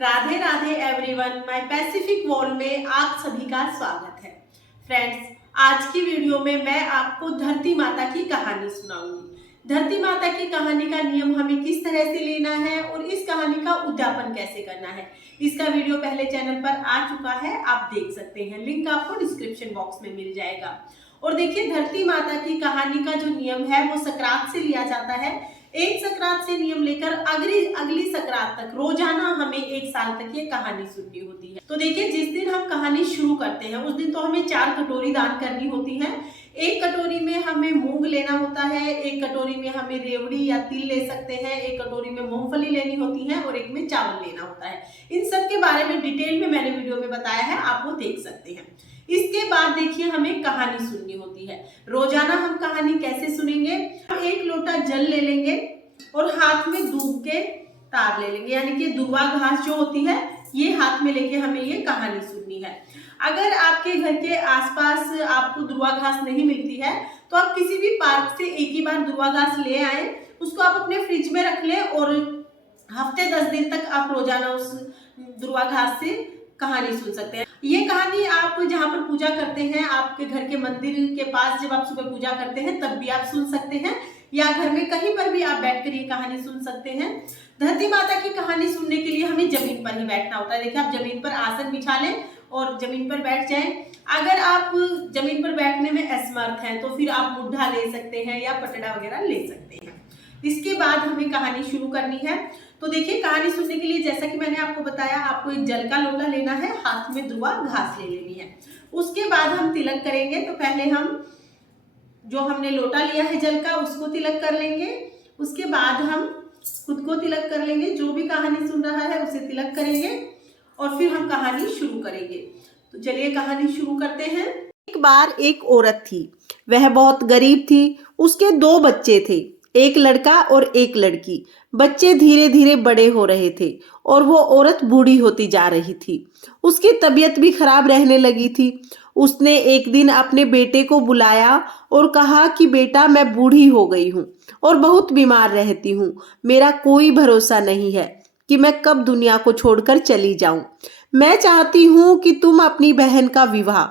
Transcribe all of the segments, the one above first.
Radhe Radhe everyone, my Pacific wall में आप सभी का स्वागत है। फ्रेंड्स, आज की वीडियो में मैं आपको धरती माता की कहानी सुनाऊंगी। धरती माता की कहानी का नियम हमें किस तरह से लेना है और इस कहानी का उद्यापन कैसे करना है, इसका वीडियो पहले चैनल पर आ चुका है, आप देख सकते हैं। लिंक आपको डिस्क्रिप्शन बॉक्स में मिल जाएगा। और देखिए, धरती माता की कहानी का जो नियम है वो सकरात से लिया जाता है। एक सकरात से नियम लेकर अगली सकरात तक रोजाना हमें 1 साल तक ये कहानी सुननी होती है। तो देखिए, जिस दिन हम कहानी शुरू करते हैं उस दिन तो हमें 4 कटोरी दान करनी होती है। एक कटोरी में हमें मूंग लेना होता है, एक कटोरी में हमें रेवड़ी या तिल ले सकते हैं, एक कटोरी में मूंगफली लेनी होती है और एक में चावल लेना होता है। इन सब के बारे में डिटेल में मैंने वीडियो में बताया है, आप वो देख सकते हैं। इसके बाद देखिए, हमें कहानी सुननी होती है। रोजाना हम कहानी कैसे सुनेंगे? हम 1 लोटा जल ले लेंगे और हाथ में दूब के तार ले लेंगे, यानी कि दुर्वा घास जो होती है ये हाथ में लेके हमें ये कहानी सुननी है। अगर आपके घर के आसपास आपको दुर्वा घास नहीं मिलती है तो आप किसी भी पार्क से एक ही बार दुर्वा घास ले आए, उसको आप अपने फ्रिज में रख लें और हफ्ते 10 दिन तक आप रोजाना उस दुर्वा घास से कहानी सुन सकते हैं। ये कहानी आप जहाँ पर पूजा करते हैं, आपके घर के मंदिर के पास जब आप सुबह पूजा करते हैं तब भी आप सुन सकते हैं, या घर में कहीं पर भी आप बैठकर ये कहानी सुन सकते हैं। धरती माता की कहानी सुनने के लिए हमें जमीन पर ही बैठना होता है। देखिए, आप जमीन पर आसन बिछा लें और जमीन पर बैठ जाएं। अगर आप जमीन पर बैठने में असमर्थ हैं तो फिर आप मुड्ढा ले सकते हैं या पटड़ा वगैरह ले सकते हैं। इसके बाद हमें कहानी शुरू करनी है। तो देखिए, कहानी सुनने के लिए जैसा कि मैंने आपको बताया, आपको एक जल का लोटा लेना है, हाथ में दुर्वा घास ले लेनी है। उसके बाद हम तिलक करेंगे। तो पहले हम जो हमने लोटा लिया है जल का उसको तिलक कर लेंगे, उसके बाद हम खुद को तिलक कर लेंगे, जो भी कहानी सुन रहा है उसे तिलक करेंगे और फिर हम कहानी शुरू करेंगे। तो चलिए कहानी शुरू करते हैं। एक बार एक औरत थी, वह बहुत गरीब थी। उसके 2 बच्चे थे, एक लड़का और एक लड़की। बच्चे धीरे धीरे बड़े हो रहे थे और वो औरत बूढ़ी होती जा रही थी। उसकी तबीयत भी खराब रहने लगी थी। उसने एक दिन अपने बेटे को बुलाया और कहा कि बेटा, मैं बूढ़ी हो गई हूँ और बहुत बीमार रहती हूँ। मेरा कोई भरोसा नहीं है कि मैं कब दुनिया को छोड़कर चली जाऊं। मैं चाहती हूँ कि तुम अपनी बहन का विवाह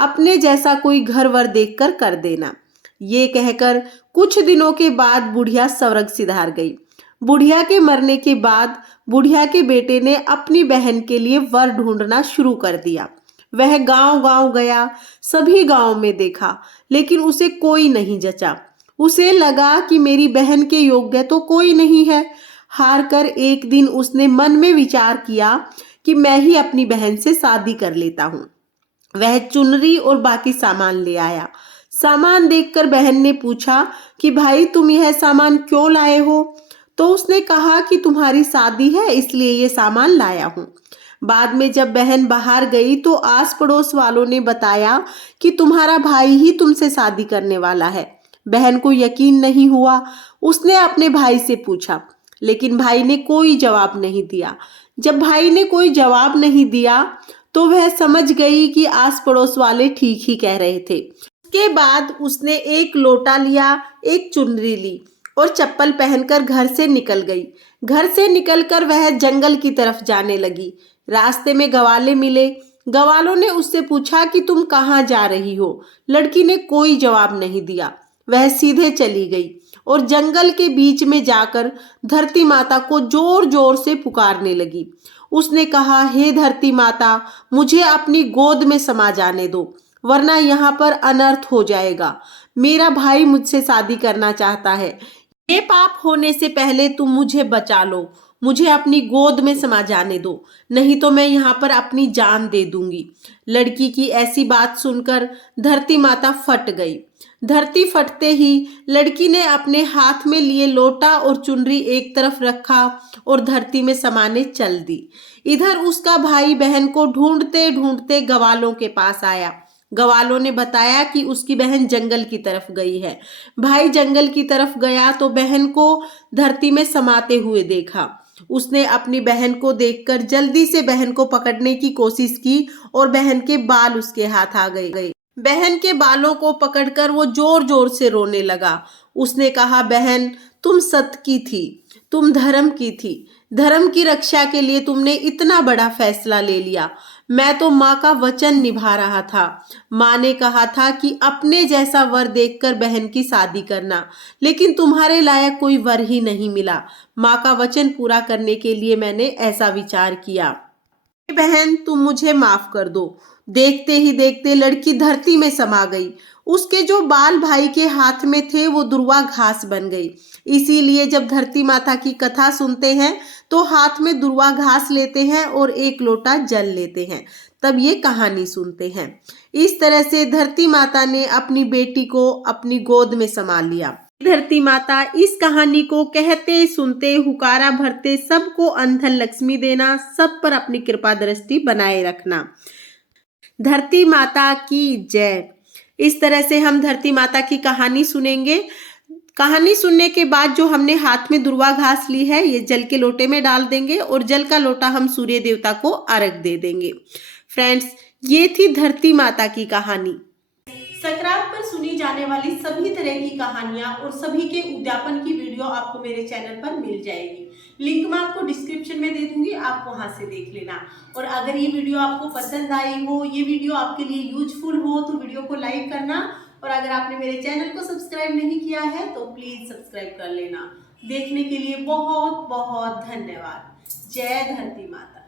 अपने जैसा कोई घर वर देखकर कर देना। ये कहकर कुछ दिनों के बाद बुढ़िया स्वर्ग सिधार गई। बुढ़िया के मरने के बाद बुढ़िया के बेटे ने अपनी बहन के लिए वर ढूंढना शुरू कर दिया। वह गांव-गांव गया, सभी गांव में देखा, लेकिन उसे कोई नहीं जचा। उसे लगा कि मेरी बहन के योग्य तो कोई नहीं है। हार कर एक दिन उसने मन में विचार किया कि मैं ही अपनी बहन से शादी कर लेता हूँ। वह चुनरी और बाकी सामान ले आया। सामान देखकर बहन ने पूछा कि भाई, तुम यह सामान क्यों लाए हो? तो उसने कहा कि तुम्हारी शादी है इसलिए ये सामान लाया हूँ। बाद में जब बहन बाहर गई तो आस पड़ोस वालों ने बताया कि तुम्हारा भाई ही तुमसे शादी करने वाला है। बहन को यकीन नहीं हुआ। उसने अपने भाई से पूछा, लेकिन भाई ने कोई जवाब नहीं दिया। जब भाई ने कोई जवाब नहीं दिया तो वह समझ गई कि आस पड़ोस वाले ठीक ही कह रहे थे। उसके बाद उसने एक लोटा लिया, एक चुनरी ली और चप्पल पहनकर घर से निकल गई। घर से निकलकर वह जंगल की तरफ जाने लगी। रास्ते में गवाले मिले। गवालों ने उससे पूछा कि तुम कहाँ जा रही हो? लड़की ने कोई जवाब नहीं दिया। वह सीधे चली गई और जंगल के बीच में जाकर धरती माता को जोर जोर से पुकारने लगी। उसने कहा, हे धरती माता, मुझे अपनी गोद में समा जाने दो, वरना यहाँ पर अनर्थ हो जाएगा। मेरा भाई मुझसे शादी करना चाहता है। ये पाप होने से पहले तुम मुझे बचा लो, मुझे अपनी गोद में समा जाने दो, नहीं तो मैं यहाँ पर अपनी जान दे दूंगी। लड़की की ऐसी बात सुनकर धरती माता फट गई। धरती फटते ही लड़की ने अपने हाथ में लिए लोटा और चुनरी एक तरफ रखा और धरती में समाने चल दी। इधर उसका भाई बहन को ढूंढते ढूंढते गवालों के पास आया। गवालों ने बताया कि उसकी बहन जंगल की तरफ गई है। भाई जंगल की तरफ गया तो बहन को धरती में समाते हुए देखा। उसने अपनी बहन को देखकर जल्दी से बहन को पकड़ने की कोशिश की और बहन के बाल उसके हाथ आ गए। बहन के बालों को पकड़कर वो जोर जोर से रोने लगा। उसने कहा, बहन, तुम सत की थी, तुम धर्म की थी, धर्म की रक्षा के लिए तुमने इतना बड़ा फैसला ले लिया। मैं तो माँ का वचन निभा रहा था। माँ ने कहा था कि अपने जैसा वर देखकर बहन की शादी करना, लेकिन तुम्हारे लायक कोई वर ही नहीं मिला। माँ का वचन पूरा करने के लिए मैंने ऐसा विचार किया। बहन तुम मुझे माफ कर दो। देखते ही देखते लड़की धरती में समा गई। उसके जो बाल भाई के हाथ में थे वो दुर्वा घास बन गई। इसीलिए जब धरती माता की कथा सुनते हैं तो हाथ में दुर्वा घास लेते हैं और एक लोटा जल लेते हैं, तब ये कहानी सुनते हैं। इस तरह से धरती माता ने अपनी बेटी को अपनी गोद में समा लिया। धरती माता इस कहानी को कहते सुनते हुकारा भरते सबको अंधन लक्ष्मी देना, सब पर अपनी कृपा दृष्टि बनाए रखना। धरती माता की जय। इस तरह से हम धरती माता की कहानी सुनेंगे। कहानी सुनने के बाद जो हमने हाथ में दुर्वा घास ली है ये जल के लोटे में डाल देंगे और जल का लोटा हम सूर्य देवता को अर्घ दे देंगे। फ्रेंड्स, ये थी धरती माता की कहानी। संक्रांत पर सुनी जाने वाली सभी तरह की कहानियां और सभी के उद्यापन की वीडियो आपको मेरे चैनल पर मिल जाएगी। लिंक मैं आपको डिस्क्रिप्शन में दे दूंगी, आप वहां से देख लेना। और अगर ये वीडियो आपको पसंद आई हो, ये वीडियो आपके लिए यूजफुल हो, तो वीडियो को लाइक करना। और अगर आपने मेरे चैनल को सब्सक्राइब नहीं किया है तो प्लीज सब्सक्राइब कर लेना। देखने के लिए बहुत बहुत धन्यवाद। जय धरती माता।